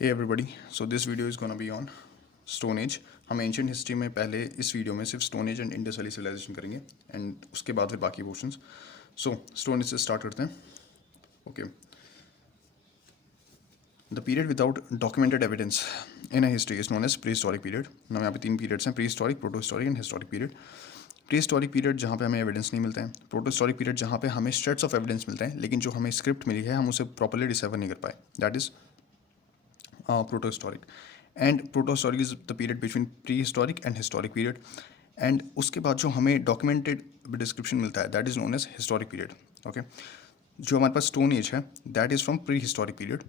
Hey everybody, so this video is gonna be on stone age. हम ancient history में पहले इस video में सिर्फ stone age and Indus valley civilisation करेंगे एंड उसके बाद फिर बाकी पोर्शंस। सो स्टोन एज से स्टार्ट करते हैं। Okay, the period without documented evidence in a history is known as prehistoric period. ना यहाँ पे तीन पीरियड्स हैं, prehistoric, protohistoric and historic period. Prehistoric period जहाँ पे हमें एविडेंस नहीं मिलते हैं, प्रोटो हिस्टोरिक पीरियड जहाँ पे हमें स्ट्रेट्स ऑफ एविडेंस मिलते हैं लेकिन जो हमें स्क्रिप्ट मिली है हम उसे प्रॉपरली डिसाइफर नहीं कर पाए, that is protohistoric. And protohistoric is the period between prehistoric and historic period. And उसके बाद जो हमें डॉक्यूमेंटेड डिस्क्रिप्शन मिलता है that is known as historic period. Okay, जो हमारे पास स्टोन एज है that is from prehistoric period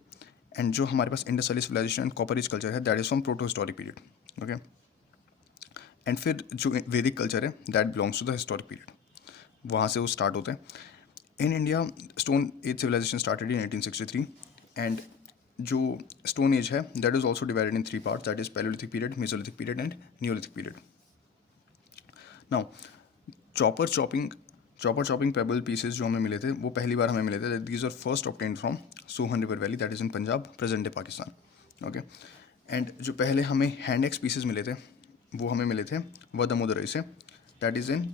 and जो हमारे पास Indus valley civilization and copper age culture है that is from protohistoric period. Okay, and फिर जो वैदिक कल्चर है that belongs to the historic period, वहाँ से वो स्टार्ट होते हैं। In India stone age civilisation started in 1863 and जो स्टोन एज है that is also divided in three part, that is palaeolithic period, mesolithic period and neolithic period. Now chopper chopping pebble pieces जो हमें मिले थे वो पहली बार हमें मिले थे, these are first obtained from Sohan river valley that is in Punjab, present day Pakistan. Okay, and जो पहले हमें हैंड एक्स पीसेस मिले थे वो हमें मिले थे वदमुदरई से, that is in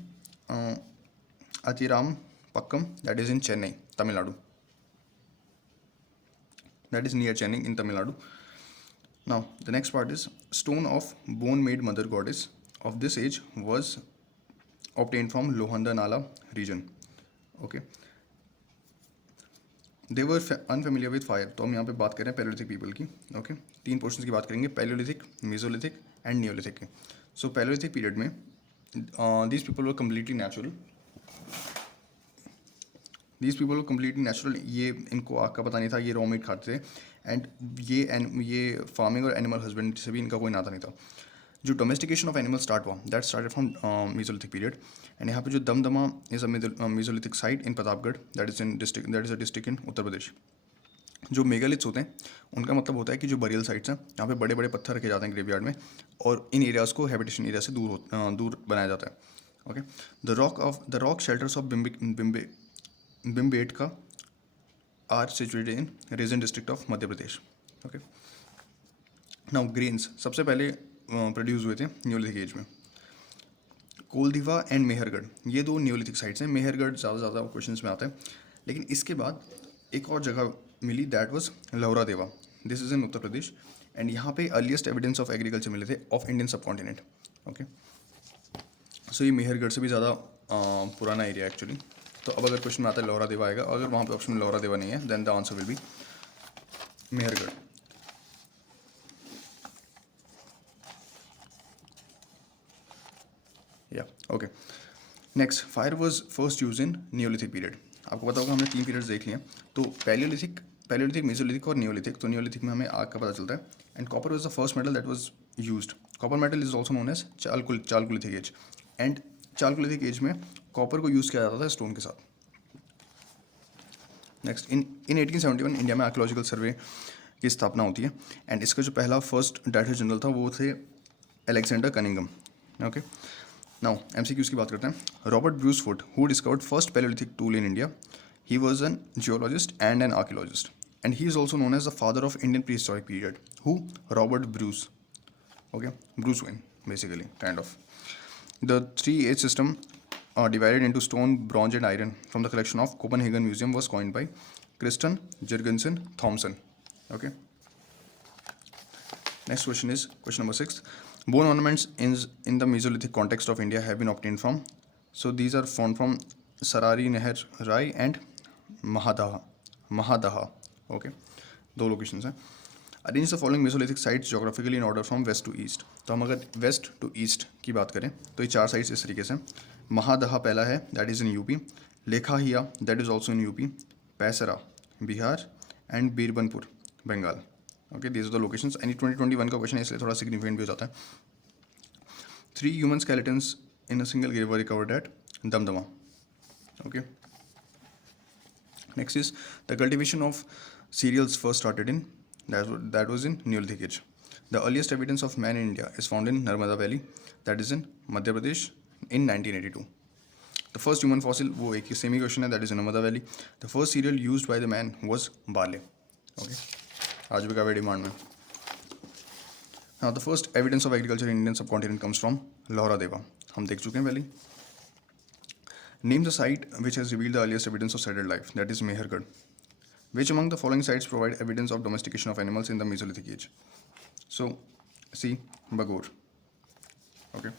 Attirampakkam, that is in Chennai, Tamil Nadu, that is near Chennai in Tamil Nadu. Now the next part is stone of bone made mother goddess of this age was obtained from Lohanda Nala region. Okay, they were unfamiliar with fire। तो हम यहाँ पे बात करें Palaeolithic people की। Okay, तीन portions की बात करेंगे, पैलियोलिथिक, मेसोलिथिक एंड नियोलिथिक की। सो पैलियोलिथिक पीरियड में these people were completely natural, these people को कम्प्लीटली नेचुरल, ये इनको आग का पता नहीं था, ये रॉ मीट खाते थे एंड ये फार्मिंग और एनिमल हस्बेंड्री से भी इनका कोई नाता नहीं था। जो डोमेस्टिकेशन ऑफ एनिमल स्टार्ट हुआ that started from Mesolithic period and यहाँ पे जो Damdama is a Mesolithic site in Pratapgarh, that is a district in Uttar Pradesh. जो मेगालिथ्स होते हैं उनका मतलब होता है कि जो बरियल साइट्स हैं यहाँ पे बड़े बड़े पत्थर रखे जाते हैं ग्रेवयार्ड में और इन एरियाज़ को हैबिटेशन एरिया से दूर बनाया जाता है। Okay, the rock shelters of Bhimbetka are situated in Raisin district of Madhya Pradesh. Okay, now grains सबसे पहले प्रोड्यूस हुए थे न्योलिथिक एज में। कोलदीवा एंड मेहरगढ़ ये दो न्योलिथिक साइट्स हैं, मेहरगढ़ ज़्यादा क्वेश्चंस में आता है, लेकिन इसके बाद एक और जगह मिली दैट वाज लौरा देवा, this is in Uttar Pradesh and यहाँ पे अर्लीस्ट एविडेंस ऑफ एग्रीकल्चर मिले थे ऑफ इंडियन सब कॉन्टिनेंट। ओके, सो ये मेहरगढ़ से भी ज़्यादा पुराना एरिया एक्चुअली। तो अब अगर क्वेश्चन में आता है लौरा देवा आएगा, अगर वहाँ पे ऑप्शन में लौरा देवा नहीं है then the answer will be Mehrgarh. या okay, next fire was first use in Neolithic period. आपको पता होगा हमने तीन पीरियड्स देख लिए हैं, तो पैलियोलिथिक, मेसोलिथिक और नियोलिथिक। तो नियोलिथिक में हमें आग का पता चलता है and copper was the first metal that was used. Copper metal is also known as Chalcolithic age and Chalcolithic age में कॉपर को यूज़ किया जाता था स्टोन के साथ। नेक्स्ट इन 1871 इंडिया में आर्कियोलॉजिकल सर्वे की स्थापना होती है एंड इसका जो पहला फर्स्ट डायरेक्टर जनरल था वो थे Alexander Cunningham. Okay, now MCQs की बात करते हैं। Robert Bruce Foote who discovered first palaeolithic tool in India, he was an geologist and an archaeologist and he is also known as the father of Indian prehistoric period. Who? Robert Bruce. Okay, Bruce when basically kind of. The three age system divided into stone, bronze and iron from the collection of Copenhagen Museum was coined by Christian Jurgensen Thompson. Okay. Next question is question number 6. Bone ornaments in the Mesolithic context of India have been obtained from. So these are found from Sarari Neher Rai and Mahadaha. Okay. दो locations हैं। Arrange the following mesolithic sites geographically in order from west to east. तो हम अगर waste to east की बात करें तो ये चार साइट्स इस तरीके से। महादहा पहला है that is in UP, Lekhahia that is also in UP, Paisra Bihar and Birbhanpur Bengal. Okay, these are the locations and 2021 का क्वेश्चन है इसलिए थोड़ा सिग्निफिकेंट भी हो जाता है। 3 human skeletons in a single grave were recovered at Damdama. Okay, next is the cultivation of cereals first started in that was in Neolithic age. The earliest evidence of man in India is found in Narmada Valley, that is in Madhya Pradesh in 1982. The first human fossil वो एक ही semi question है, that is in Narmada Valley. The first cereal used by the man was barley. Okay, आज भी काफ़ी demand में। Now the first evidence of agriculture in Indian सब continent comes from लौरा देवा, हम देख चुके हैं पहले। Name the site which has revealed the earliest evidence of settled life, that is Mehrgarh. Which among the following sites provide evidence of domestication of animals in the Mesolithic age? So, C. Bagor. Okay.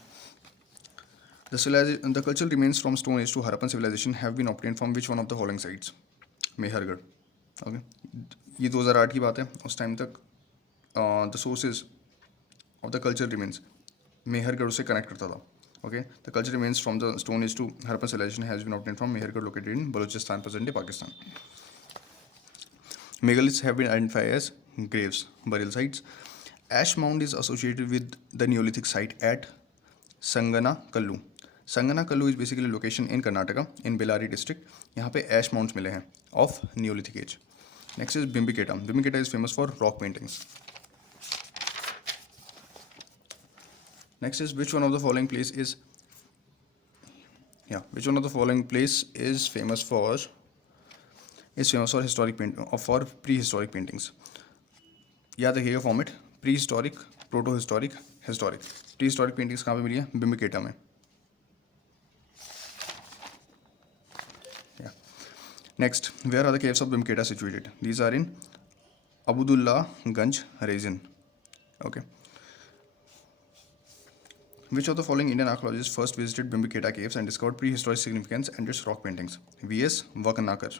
The cultural remains from Stone Age to Harappan civilization have been obtained from which one of the following sites? Mehergarh. Okay. ये 2008 की बात है, उस time तक the sources of the cultural remains Mehrgarh उससे connect करता था. Okay. The cultural remains from the Stone Age to Harappan civilization has been obtained from Mehergarh located in Balochistan, present day Pakistan. Megaliths have been identified as graves, burial sites. Ash mound is associated with the Neolithic site at Sanganakallu. Sanganakallu is basically location in Karnataka, in Bellary district. यहाँ पे ash mounds मिले हैं of Neolithic age. Next is Bimbiketa. Bimbiketa is famous for rock paintings. Next is which one of the following place is famous for historic for prehistoric paintings. याद रखिएगा format, prehistoric, protohistoric, historic. Prehistoric paintings कहाँ पे मिली है? बिम्बिकेटा में. Next, where are the caves of बिम्बिकेटा situated? These are in Abdullaganj region. Okay. Which of the following Indian archaeologists first visited Bimbiketa caves and discovered prehistoric significance and its rock paintings? V.S. Vakankar.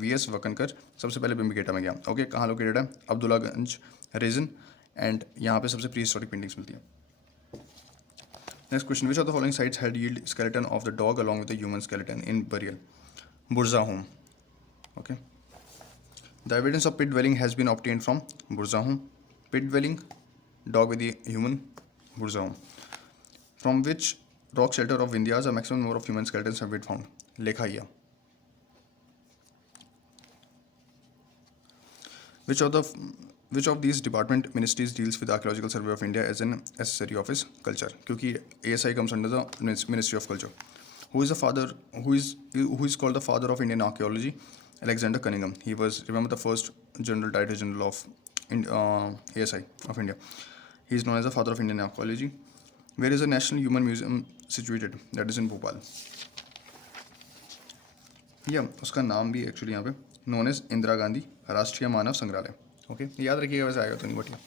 V.S. वकनकर सबसे पहले बिम्बिकेटा में गया. Okay. कहाँ located है? Abdullaganj reason. And यहाँ पे सबसे pre historic paintings मिलती है. Next question, which of the following sites had yield skeleton of the dog along with the human skeleton in burial? Burzahom. Okay. The evidence of pit dwelling has been obtained from Burzahom. Pit dwelling, dog with the human, Burzahom. From which rock shelter of Vindhyas a maximum number of human skeletons have been found? Lekhahia. Which of these department ministries deals with the Archaeological Survey of India as an accessory of its culture? क्योंकि ASI comes under the Ministry of Culture. Who is called the father of Indian archaeology? Alexander Cunningham. He was, remember, the first Director General of ASI of India. He is known as the father of Indian archaeology. Where is the National Human Museum situated? That is in Bhopal. उसका नाम भी actually यहाँ पे known as Indira Gandhi Rashtriya Manav संग्रहालय. Okay. याद रखिएगा, वैसे आएगा तो नहीं, बढ़िया.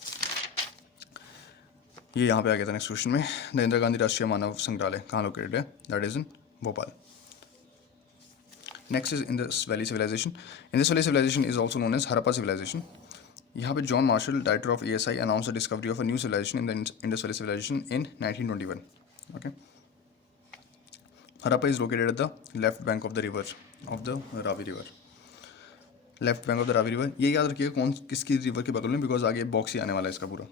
ये यहाँ पे आ गया था नेक्स्ट क्वेश्चन में. द इंदिरा गांधी राष्ट्रीय मानव संग्रहालय कहाँ लोकेटेड है? That is in Bhopal. Next is Indus valley civilisation. Indus valley civilisation is also known as Harappa civilisation. यहाँ पे John Marshall, director of ASI, announce the discovery of a new civilisation in the Indus valley civilisation in 1921. Okay. Harappa is located at the left bank of the river of the Ravi river. Left bank of the Ravi river. ये याद रखिएगा कौन किसकी river के बगल में, because आगे box ही आने वाला है इसका पूरा.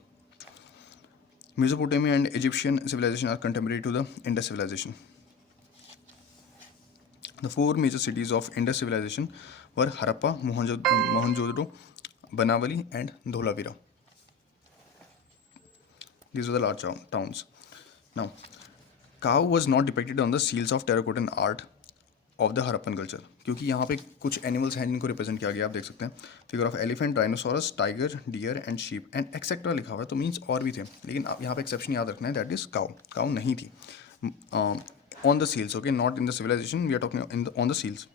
Mesopotamia and Egyptian civilization are contemporary to the Indus civilization. The 4 major cities of Indus civilization were Harappa, Mohenjodaro, Banawali and Dholavira. These were the large towns. Now, cow was not depicted on the seals of terracotta art of the Harappan culture. क्योंकि यहाँ पे कुछ animals हैं जिनको represent किया गया, आप देख सकते हैं. Figure of elephant, dinosaurs, tiger, deer and sheep and etcetera लिखा हुआ है, तो मीन्स और भी थे, लेकिन आप यहाँ पे एक्सेप्शन याद रखना है, दैट इज काउ. काउ नहीं थी on the seals. Okay. Not in the civilisation, we are talking on the seals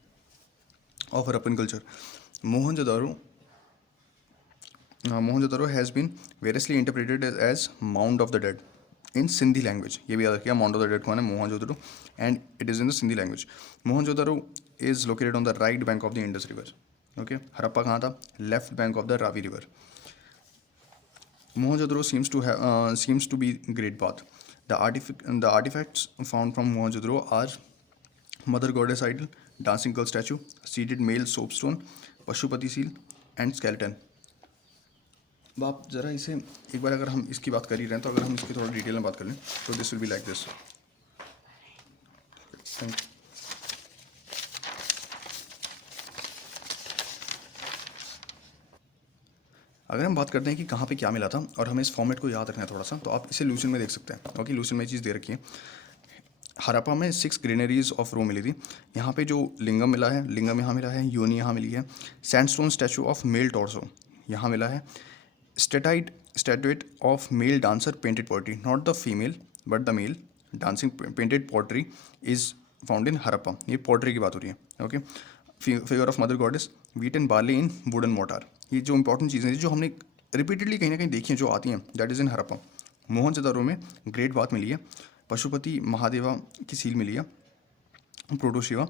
of Harappan culture. Mohenjodaro has been variously interpreted as mound of the dead in Sindhi language. ये भी याद रखिएगा, mount of the dead कौन है? Mohenjodaro. And it is in the Sindhi language. Mohenjodaro is located on the right bank of the Indus river. Okay. Harappa कहाँ था? Left bank of the Ravi river. Mohenjodaro seems to be great bath. The artifacts found from Mohenjo-daro are mother goddess idol, dancing girl statue, seated male soapstone, Pashupati seal and skeleton. अब आप ज़रा इसे एक बार, अगर हम इसकी बात कर ही रहे हैं, तो अगर हम इसकी थोड़ा डिटेल में बात कर लें, तो this will be like this. अगर हम बात करते हैं कि कहाँ पे क्या मिला था, और हमें इस फॉर्मेट को याद रखना है थोड़ा सा, तो आप इसे लूसन में देख सकते हैं. ओके. लूसन में चीज़ दे रखी है. हरप्पा में 6 ग्रेनरीज ऑफ रो मिली थी. यहाँ पे जो लिंगम मिला है, लिंगम यहाँ मिला है, योनी यहाँ मिली है. Sandstone statue of male torso यहाँ मिला है. Statuette of male dancer painted pottery, not the female but the male dancing painted pottery is found in Harappa. ये पोट्री की बात हो रही है। Okay, figure of mother goddess, wheat and barley in wooden mortar. ये जो इंपॉर्टेंट चीज़ें जो हमने रिपीटेडली कहीं ना कहीं देखी हैं, जो आती हैं, दैट इज़ इन हरप्पा। मोहनजोदड़ो में ग्रेट बात मिली है, पशुपति महादेवा की सील मिली है, प्रोटोशिवा,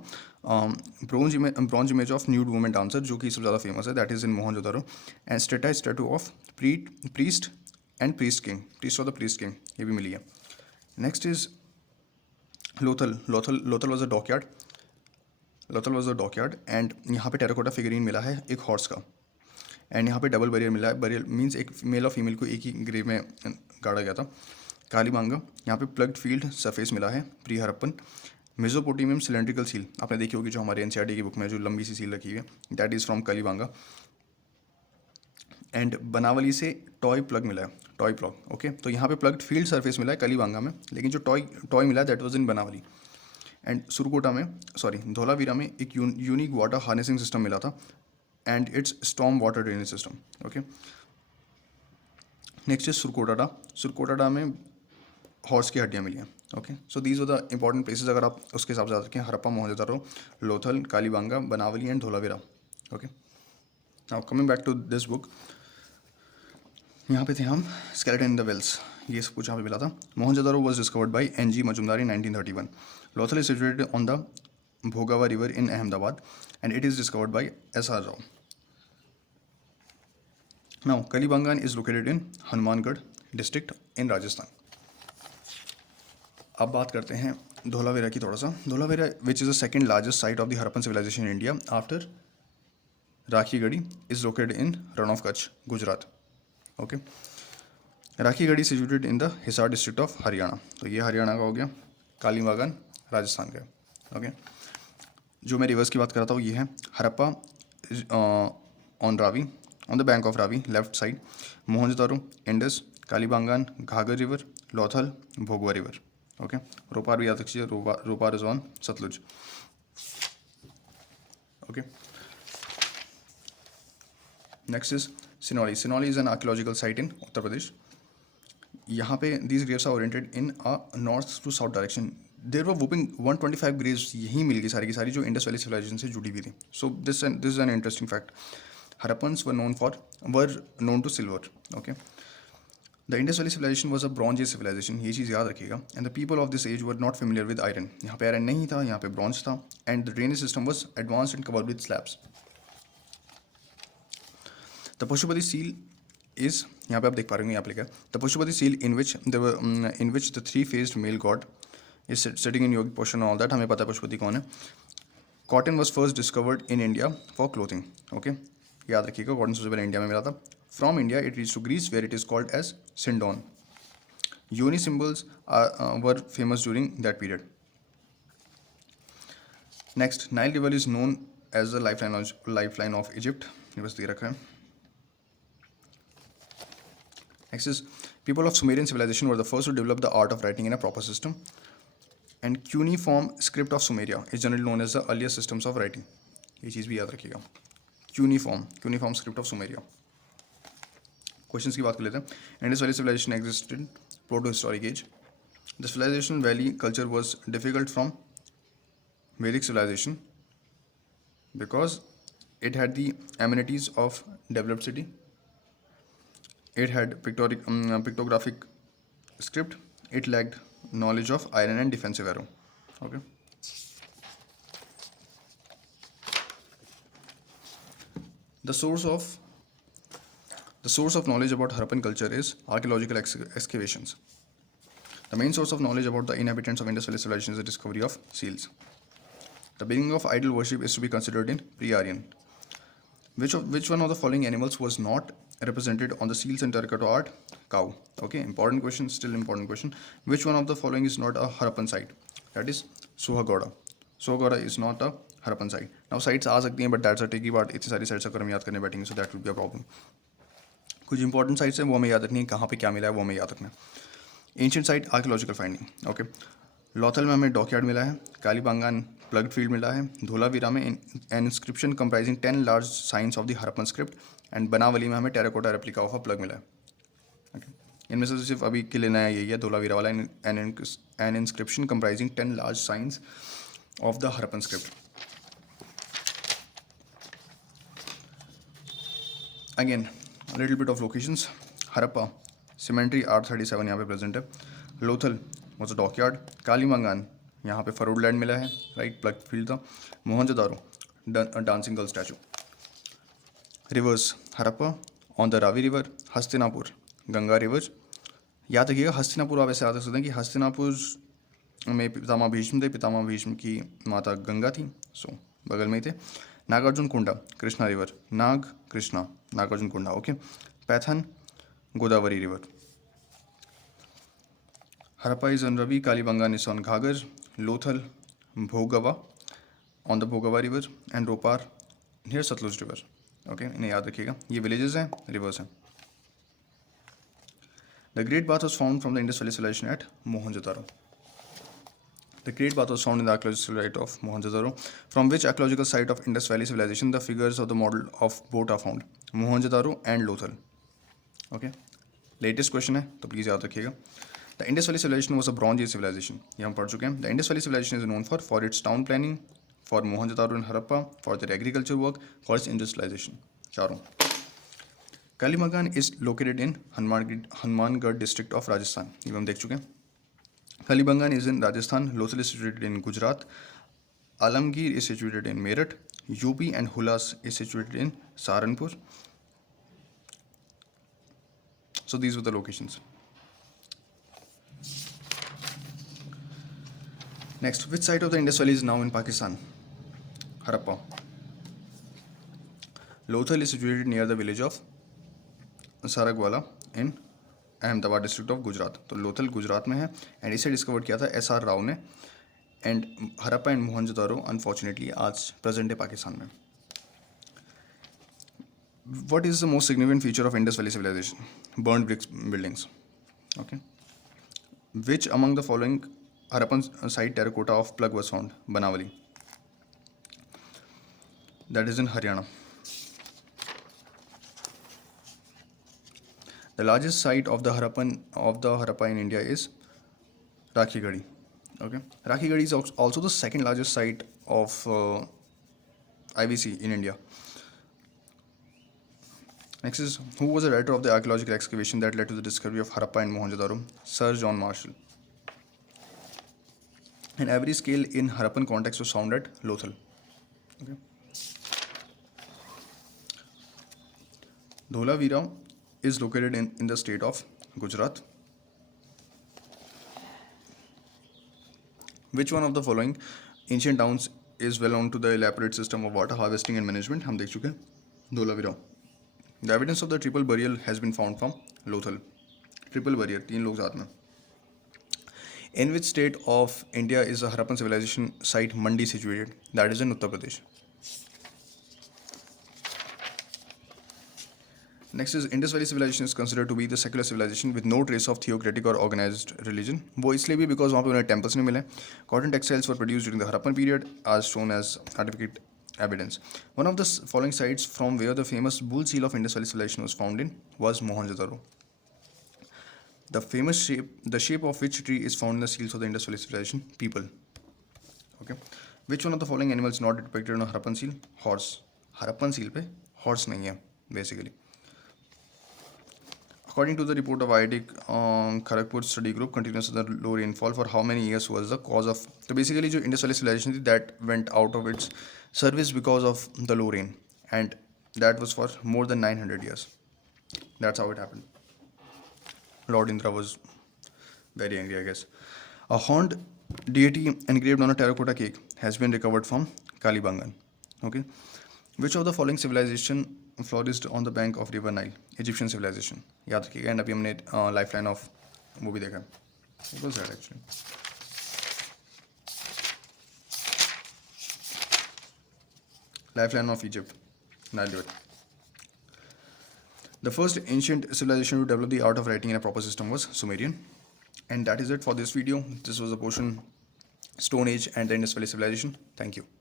bronze image of nude women dancer जो कि सबसे ज़्यादा फेमस है, that is in Mohenjodaro. And statue of priest and priest king, priest of the priest king, ये भी मिली है। Next is Lothal. Lothal was a dockyard and यहाँ पे टेराकोटा फिगरीन मिला है एक हॉर्स का, एंड यहाँ पे डबल बैरियर मिला है। बैरियर मीन्स एक मेल और फीमेल को एक ही ग्रेव में गाड़ा गया था। कालीबांगा, यहाँ पे प्लग्ड फील्ड सरफेस मिला है प्री हरप्पन। मेसोपोटामियम सिलेंड्रिकल सील आपने देखी होगी, जो हमारे एनसीईआरटी की बुक में जो लंबी सी सील रखी है, दैट इज़ फ्रॉम कालीबांगा। एंड बनावली से टॉय प्लग मिला है, टॉय प्लग। ओके, तो यहाँ पे प्लग्ड फील्ड सरफेस मिला है कालीबांगा में, लेकिन जो टॉय मिला है that was in Banawali. And सुरकोटा में, सॉरी, धोलावीरा में एक यूनिक वाटर हार्नेसिंग सिस्टम मिला था and its storm water drainage system. Okay, next is Surkotada में हॉर्स की हड्डियाँ मिली हैं। Okay, so these were the important places, अगर आप उसके हिसाब से याद रखें, Harappa, Mohenjodaro, Lothal, Kalibangan, Banawali and Dholavira. Okay, now coming back to this book, यहाँ पे थे हम स्केलेटन इन द वेल्स, ये सब कुछ यहाँ पे मिला था। Mohenjodaro was discovered by NG Majumdar in 1931। Lothal is situated on the Bhogava river in Ahmedabad and it is discovered by SR Rao. Now Kalibangan is located in Hanumangarh district in Rajasthan. अब बात करते हैं धोलावीरा की थोड़ा सा। Dholavira which is the second largest site of the Harappan civilization in India after Rakhigarhi is located in Rann of Kutch, Gujarat. Okay, Rakhigarhi situated in the Hisar district of Haryana, तो ये हरियाणा का हो गया। कालीबांगान राजस्थान का। ओके, जो मैं रिवर्स की बात कर रहा था वो ये है, Harappa on Ravi, on the bank of Ravi, left side. Mohenjodaro Indus, Kalibangan Ghaggar river, Lothal Bhogava river. Okay, Ropar भी याद रखिए, Ropar is on Sutlej. Okay, next is Sinauli. Sinauli is an archaeological site in Uttar Pradesh. यहाँ पे these graves are oriented in a north to south direction. There were whopping 125 graves यहीं मिल गई सारी की सारी, जो इंडस वैली सिविलाइजेशन से जुड़ी हुई थी। So this is an interesting fact. Harappans were known to silver. Okay, the Indus valley civilization was a bronze age civilization, ये चीज़ याद रखिएगा। And the people of this age were not familiar with iron, यहाँ पे iron नहीं था, यहाँ पे ब्रॉन्ज था। And the drainage system was advanced and covered with slabs. The Pashupati seal is, यहाँ पे आप देख पा रहे होंगे, यहाँ पे लिखा है the Pashupati seal in which the three faced male god is sitting in yogic posture, all that हमें पता है पशुपति कौन है। Cotton was first discovered in India for clothing. Okay, याद रखिएगा, कॉटन सबसे पहले इंडिया में मिला था। From India it reach to Greece where it is called as sindon. Uni symbols were famous during that period. Next, Nile river is known as the lifeline of Egypt, ये बस दे रखा है। Next is, people of Sumerian civilization were the first to develop the art of writing in a proper system. And cuneiform script of Sumeria is generally known as the earliest systems of writing. ये चीज़ भी याद रखिएगा, cuneiform script of Sumeria. Questions की बात कर लेते हैं. Indus Valley civilization existed proto-historic age. The civilization valley culture was difficult from Vedic civilization because it had the amenities of developed city. It had pictographic script. It lacked knowledge of iron and defensive arrow. Okay. The source of knowledge about Harappan culture is archaeological excavations. The main source of knowledge about the inhabitants of Indus Valley civilization is the discovery of seals. The beginning of idol worship is to be considered in pre-Aryan. Which one of the following animals was not represented on the seals and terracotta art? Cow. Okay, important question, still important question. Which one of the following is not a Harappan site? That is Suhagoda. Suhagoda is not a Harappan site. Now sites आ सकती हैं, but that's a tricky part. इतनी सारी sites अगर हम याद करने बैठेंगे, so that would be a problem. कुछ important sites हैं, वो हमें याद रखनी है, कहाँ पे क्या मिला है वो हमें याद रखना है. Ancient site archaeological finding. Okay. Lothal में हमें डॉकयार्ड मिला है. कालीबांगान प्लग फील्ड मिला है। धोलावीरा में an inscription comprising 10 large signs of the Harappan script, and Banawali में हमें terracotta replica of a plough मिला है। ओके, इनमें से सिर्फ अभी के लिए नया यही है धोलावीरा वाला, an inscription comprising 10 large signs of the Harappan script. Again little bit of locations. Harappa cemetery R37 यहाँ पे प्रेजेंट है। Lothal was a dockyard. Kalibangan यहाँ पे फरूड लैंड मिला है, राइट, प्लग फील्ड था। Mohenjodaro dancing girl statue. Reverse Harappa on the Ravi river. Hastinapur Ganga river. याद रखिएगा हस्तिनापुर आप ऐसे याद रख सकते हैं कि हस्तिनापुर में पितामह भीष्म थे, पितामह भीष्म की माता गंगा थी, सो बगल में ही थे। Nagarjunakonda Krishna river. Nag Krishna Nagarjunakonda, okay. Paithan Godavari river. Harappa is on Ravi, Kalibangan is on Ghaggar, Lothal Bhogava on the Bhogava river, and Ropar near Sutlej river. Okay, इन्हें याद रखिएगा, ये विलेजेस हैं, रिवर्स हैं। The great bath was found from the Indus valley civilization at Mohenjodaro. The Great Bath was found in the archaeological site of Mohenjo-daro, from which archaeological site of Indus Valley Civilization the figures of the model of boat are found, Mohenjo-daro and Lothal. Okay, latest question है तो please याद रखिएगा। The Indus Valley Civilization was a Bronze Age civilization, ये हम पढ़ चुके हैं। The Indus Valley Civilization is known for its town planning, for Mohenjo-daro and Harappa, for their agriculture work, for its industrialization. चारों। Kalimangan is located in Hanumangarh district of Rajasthan, ये हम देख चुके हैं। Kalibangan is in Rajasthan, Lothal is situated in Gujarat, Alamgir is situated in Meerut, UP and Hulas is situated in Saharanpur. So these were the locations. Next, which side of the Indus Valley is now in Pakistan? Harappa. Lothal is situated near the village of Saragwala in Ahmedabad district of Gujarat. तो लोथल गुजरात में है, and इसे discover किया था SR Rao ने। And Harappa and Mohenjodaro unfortunately आज present है पाकिस्तान में। What is the most significant feature of Indus valley civilization? Burn bricks buildings. Okay, which among the following Harappan site terracotta of plough was found? Banawali, that is in Haryana. The largest site of the Harappa in India is Rakhigarhi. Okay, Rakhigarhi is also the second largest site of IVC in India. Next is, who was the writer of the archaeological excavation that led to the discovery of Harappa and Mohenjo-daro? Sir John Marshall. An average scale in Harappan context was found at Lothal. Okay. Dholavira is located in the state of Gujarat. Which one of the following ancient towns is well known to the elaborate system of water harvesting and management? हम देख चुके हैं, Dholavira. The evidence of the triple burial has been found from Lothal. Triple burial, 3 लोग साथ में। In which state of India is the Harappan civilization site Mandi situated? That is in Uttar Pradesh. Next is, Indus Valley civilization is considered to be the secular civilization with no trace of theocratic or organized religion. वो इसलिए भी because वहाँ पे उन्हें temples नहीं मिले। Cotton textiles were produced during the Harappan period as shown as artifact evidence. One of the following sites from where the famous bull seal of Indus Valley civilization was found in was Mohenjo-daro. The shape of which tree is found in the seals of the Indus Valley civilization? People. Okay. Which one of the following animals not depicted on a Harappan seal? Horse. Harappan seal पे horse नहीं है basically. According to the report of IIT Kharagpur study group, continuous the low rainfall for how many years was the cause of? So basically, जो Indus Valley civilization थी that went out of its service because of the low rain, and that was for more than 900 years. That's how it happened. Lord Indra was very angry, I guess. A horned deity engraved on a terracotta cake has been recovered from Kalibangan. Okay, which of the following civilization flourished on the bank of river Nile? Egyptian civilization. याद रखिएगा। And अभी हमने lifeline of वो भी देखा, what was that actually? Lifeline of Egypt, Nile River. The first ancient civilization to develop the art of writing in a proper system was Sumerian. And that is it for this video. This was a portion Stone Age and the Indus Valley Civilization. Thank you.